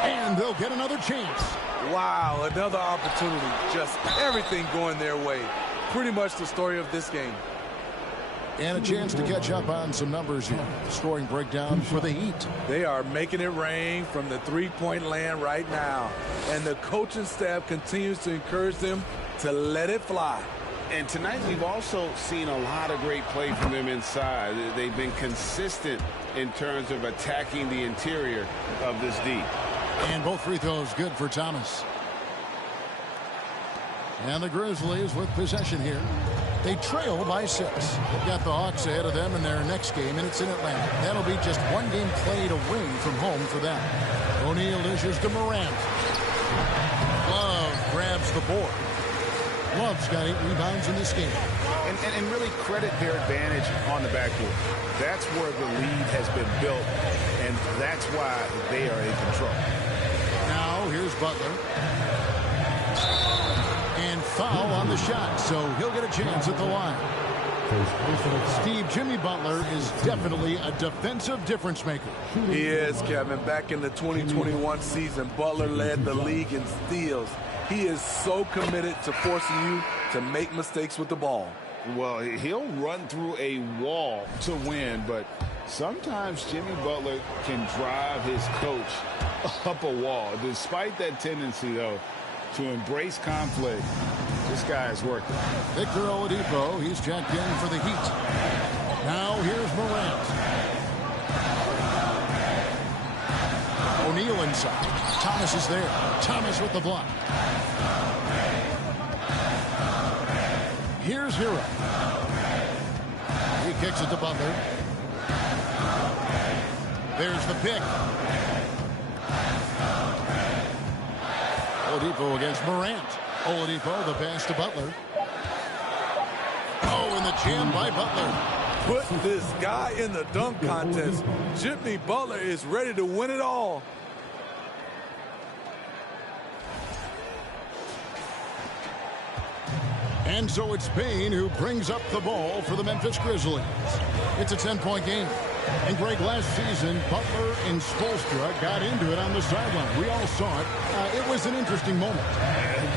And they'll get another chance. Wow, another opportunity. Just everything going their way. Pretty much the story of this game. And a chance to catch up on some numbers here. Scoring breakdown for the Heat. They are making it rain from the three-point land right now. And the coaching staff continues to encourage them to let it fly. And tonight we've also seen a lot of great play from them inside. They've been consistent in terms of attacking the interior of this D. And both free throws good for Thomas. And the Grizzlies with possession here. They trail by 6. They've got the Hawks ahead of them in their next game, and it's in Atlanta. That'll be just one game played away from home for them. O'Neal dishes to Morant. Love grabs the board. Love's got 8 rebounds in this game. And really credit their advantage on the backcourt. That's where the lead has been built, and that's why they are in control. Now here's Butler. And foul on the shot, so he'll get a chance at the line. Steve, Jimmy Butler is definitely a defensive difference maker. He is, Kevin. Back in the 2021 season, Butler led the league in steals. He is so committed to forcing you to make mistakes with the ball. Well, he'll run through a wall to win, but sometimes Jimmy Butler can drive his coach up a wall. Despite that tendency, though, to embrace conflict, this guy is working. Victor Oladipo, he's checked in for the Heat. Now here's Morant. O'Neal inside. Thomas is there. Thomas with the block. Here's Hero. He kicks it to Butler. There's the pick. Oladipo against Morant. Oladipo, the pass to Butler. Oh, and the jam by Butler. Put this guy in the dunk contest. Jimmy Butler is ready to win it all. And so it's Payne who brings up the ball for the Memphis Grizzlies. It's a 10-point game. And Greg, last season, Butler and Spoelstra got into it on the sideline. We all saw it. It was an interesting moment.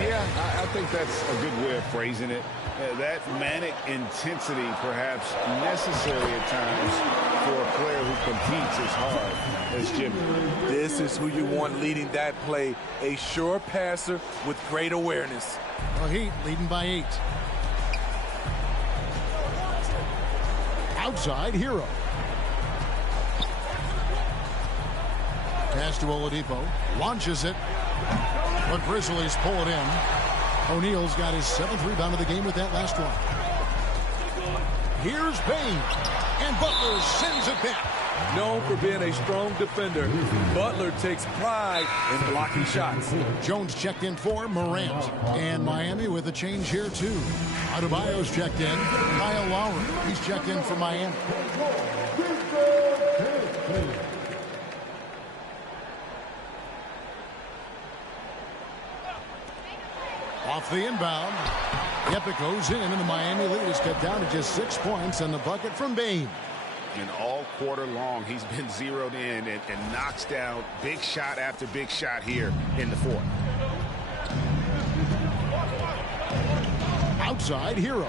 Yeah, I think that's a good way of phrasing it. That manic intensity perhaps necessary at times for a player who competes as hard as Jimmy. This is who you want leading that play. A sure passer with great awareness. Well, Heat leading by 8. Outside, Hero. Pass to Oladipo. Launches it. The Grizzlies pull it in. O'Neal's got his 7th rebound of the game with that last one. Here's Payne. And Butler sends it back. Known for being a strong defender, Butler takes pride in blocking shots. Jones checked in for Morant. And Miami with a change here, too. Adebayo's checked in. Kyle Lowry, he's checked in for Miami. Off the inbound. Yep, it goes in, and the Miami lead is cut down to just 6 points, and the bucket from Bane. And all quarter long, he's been zeroed in and knocks down big shot after big shot here in the fourth. Outside, Hero.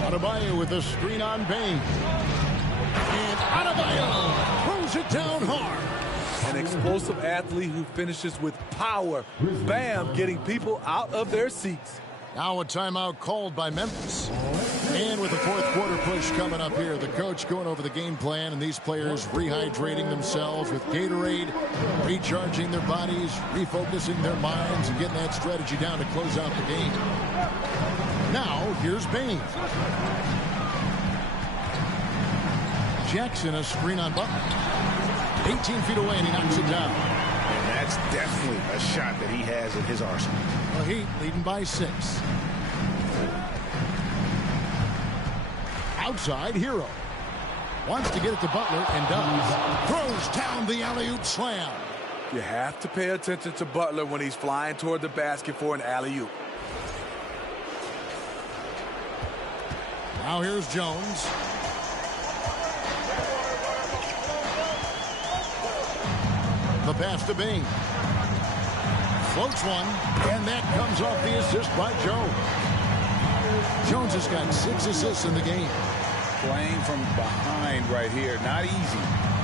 Adebayo with a screen on Bane. And Adebayo throws it down hard. An explosive athlete who finishes with power. Bam, getting people out of their seats. Now a timeout called by Memphis. And with the fourth quarter push coming up here, the coach going over the game plan, and these players rehydrating themselves with Gatorade, recharging their bodies, refocusing their minds, and getting that strategy down to close out the game. Now, here's Bane. Jackson, a screen on Butler. 18 feet away, and he knocks it down. And that's definitely a shot that he has in his arsenal. The Heat leading by 6. Outside, Hero. Wants to get it to Butler, and does. Throws down the alley-oop slam. You have to pay attention to Butler when he's flying toward the basket for an alley-oop. Now here's Jones. The pass to Bane. Floats one, and that comes off the assist by Jones. Jones has got 6 assists in the game. Playing from behind right here. Not easy,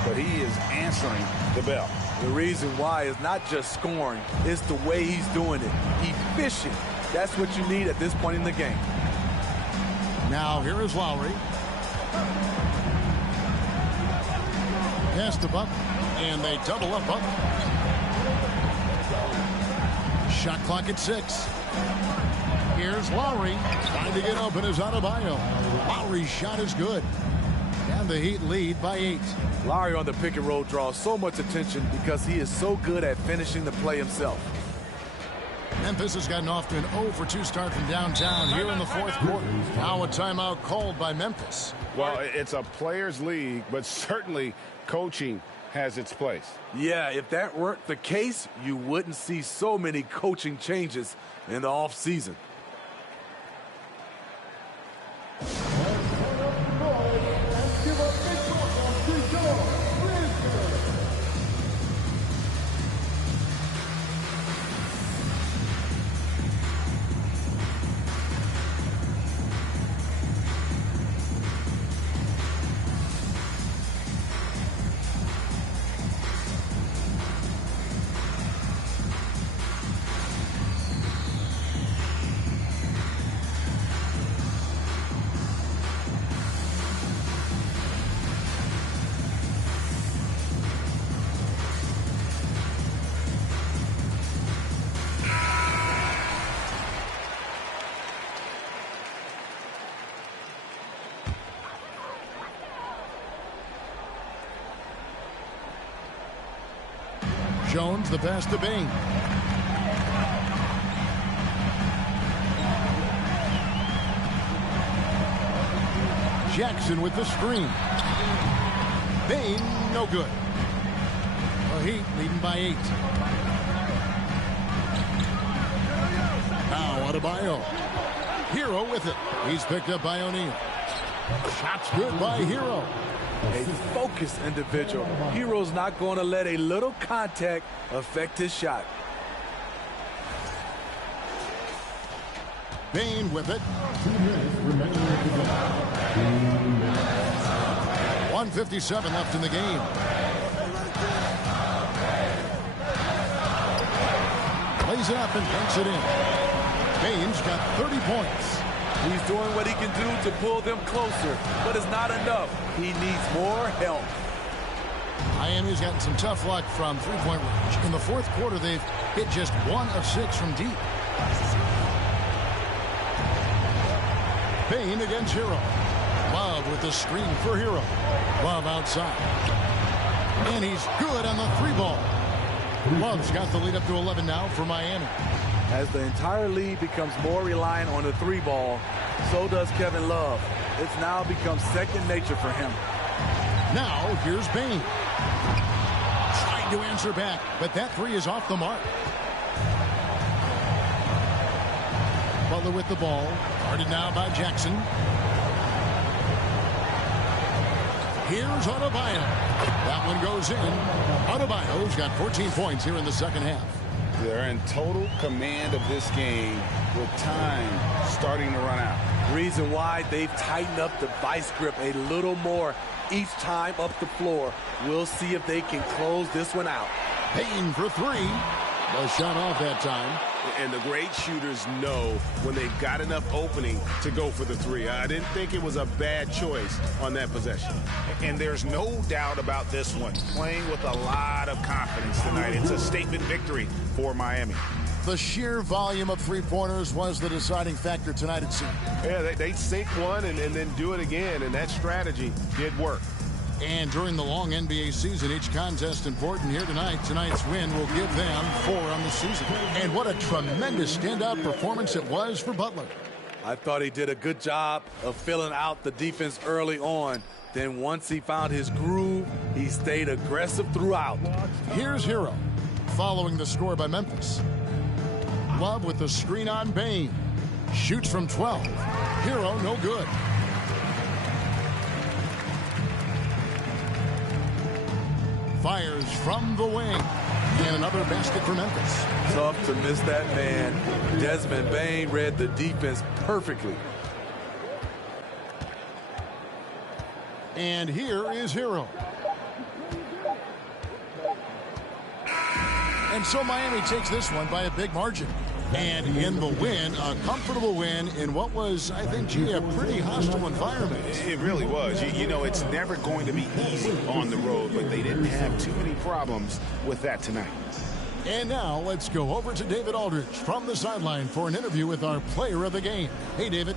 but he is answering the bell. The reason why is not just scoring, it's the way he's doing it. Efficient. That's what you need at this point in the game. Now here is Lowry. Pass to Butler. And they double up Butler. Shot clock at 6. Here's Lowry. Trying to get open is Adebayo. Lowry's shot is good. And the Heat lead by 8. Lowry on the pick and roll draws so much attention because he is so good at finishing the play himself. Memphis has gotten off to an 0-for-2 start from downtown here in the fourth quarter. Now a timeout called by Memphis. Well, it's a players' league, but certainly coaching has its place. Yeah, if that weren't the case, you wouldn't see so many coaching changes in the offseason. Jones, the pass to Bain. Jackson with the screen. Bain, no good. The Heat leading by 8. Now Adebayo. Hero with it. He's picked up by O'Neal. Shots good by Hero. A focused individual. Hero's not going to let a little contact affect his shot. Bain with it. 1:57 left in the game. Lays it up and banks it in. Bain's got 30 points. He's doing what he can do to pull them closer, but it's not enough. He needs more help. Miami's gotten some tough luck from three-point range. In the fourth quarter, they've hit just 1 of 6 from deep. Bain against Hero. Love with the screen for Hero. Love outside. And he's good on the 3-ball. Love's got the lead up to 11 now for Miami. As the entire league becomes more reliant on the 3-ball, so does Kevin Love. It's now become second nature for him. Now, here's Bain. Trying to answer back, but that 3 is off the mark. Butler with the ball. Guarded now by Jackson. Here's Adebayo. That one goes in. Adebayo's got 14 points here in the second half. They're in total command of this game with time starting to run out. Reason why they've tightened up the vice grip a little more each time up the floor. We'll see if they can close this one out. Bain for 3. No shot off that time. And the great shooters know when they've got enough opening to go for the 3. I didn't think it was a bad choice on that possession. And there's no doubt about this one. Playing with a lot of confidence tonight. It's a statement victory for Miami. The sheer volume of three-pointers was the deciding factor tonight, it seemed. Yeah, they sink one and then do it again, and that strategy did work. And during the long NBA season, each contest important here tonight. Tonight's win will give them 4 on the season. And what a tremendous standout performance it was for Butler. I thought he did a good job of filling out the defense early on. Then once he found his groove, he stayed aggressive throughout. Here's Hero, following the score by Memphis. Love with the screen on Bain. Shoots from 12. Hero no good. Fires from the wing. And another basket for Memphis. Tough to miss that man. Desmond Bain read the defense perfectly. And here is Hero. And so Miami takes this one by a big margin. And in the win, a comfortable win in what was, I think, a pretty hostile environment. It really was. You know, it's never going to be easy on the road, but they didn't have too many problems with that tonight. And now let's go over to David Aldridge from the sideline for an interview with our player of the game. Hey, David.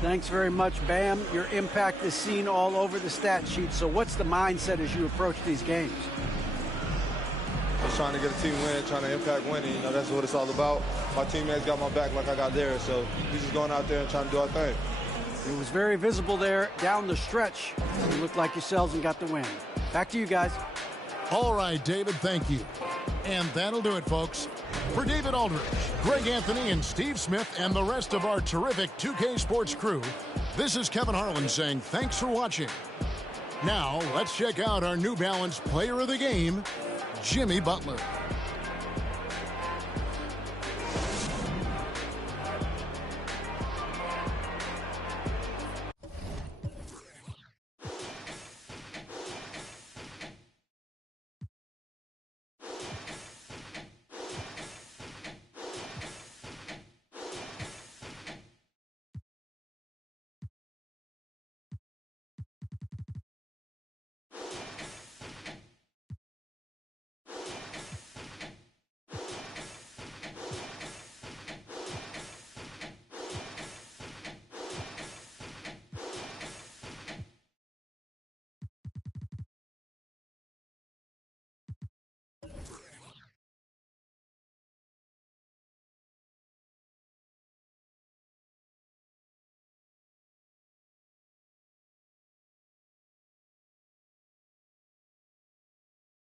Thanks very much, Bam. Your impact is seen all over the stat sheet. So what's the mindset as you approach these games? Just trying to get a team win, trying to impact winning. You know, that's what it's all about. My teammates got my back like I got theirs. So we're just going out there and trying to do our thing. It was very visible there down the stretch. You looked like yourselves and got the win. Back to you guys. All right, David, thank you. And that'll do it, folks. For David Aldridge, Greg Anthony, and Steve Smith, and the rest of our terrific 2K Sports crew, this is Kevin Harlan saying thanks for watching. Now, let's check out our New Balance player of the game, Jimmy Butler.